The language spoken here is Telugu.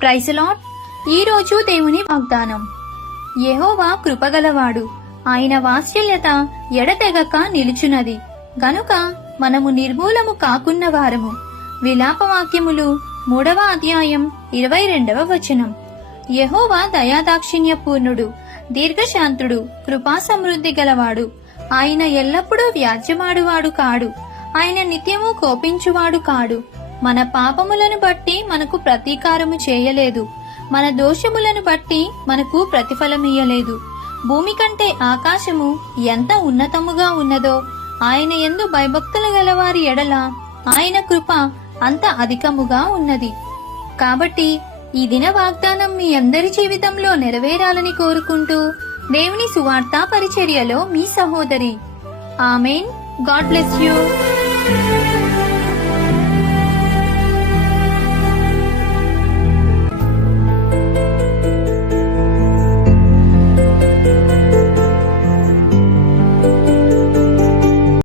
ప్రైసలాట్ ఈరోజు దేవుని వాగ్దానం. యహోవా కృపగలవాడు. ఆయన వాత్సల్యత ఎడతెగక నిలుచున్నది. గనుక మనము నిర్మూలము కాకున్న వారము. విలాపవాక్యములు మూడవ అధ్యాయం ఇరవై రెండవ వచనం. యహోవా దయాదాక్షిణ్య పూర్ణుడు దీర్ఘశాంతుడు కృపా సమృద్ధి గలవాడు. ఆయన ఎల్లప్పుడూ వ్యాజ్యమాడువాడు కాడు. ఆయన నిత్యము కోపించువాడు కాడు. మన పాపములను బట్టి మనకు ప్రతీకారము చేయలేదు. మన దోషములను బట్టి మనకు ప్రతిఫలమియ్యలేదు. భూమి కంటే ఆకాశము ఎంత ఉన్నతముగా ఉన్నదో ఆయన ఎందు భయభక్తులు గలవారి ఎడల ఆయన కృప అంత అధికముగా ఉన్నది. కాబట్టి ఈ దిన వాగ్దానం మీ అందరి జీవితంలో నెరవేరాలని కోరుకుంటూ దేవుని సువార్త పరిచర్యలో మీ సహోదరి. ఆమెన్. God bless you.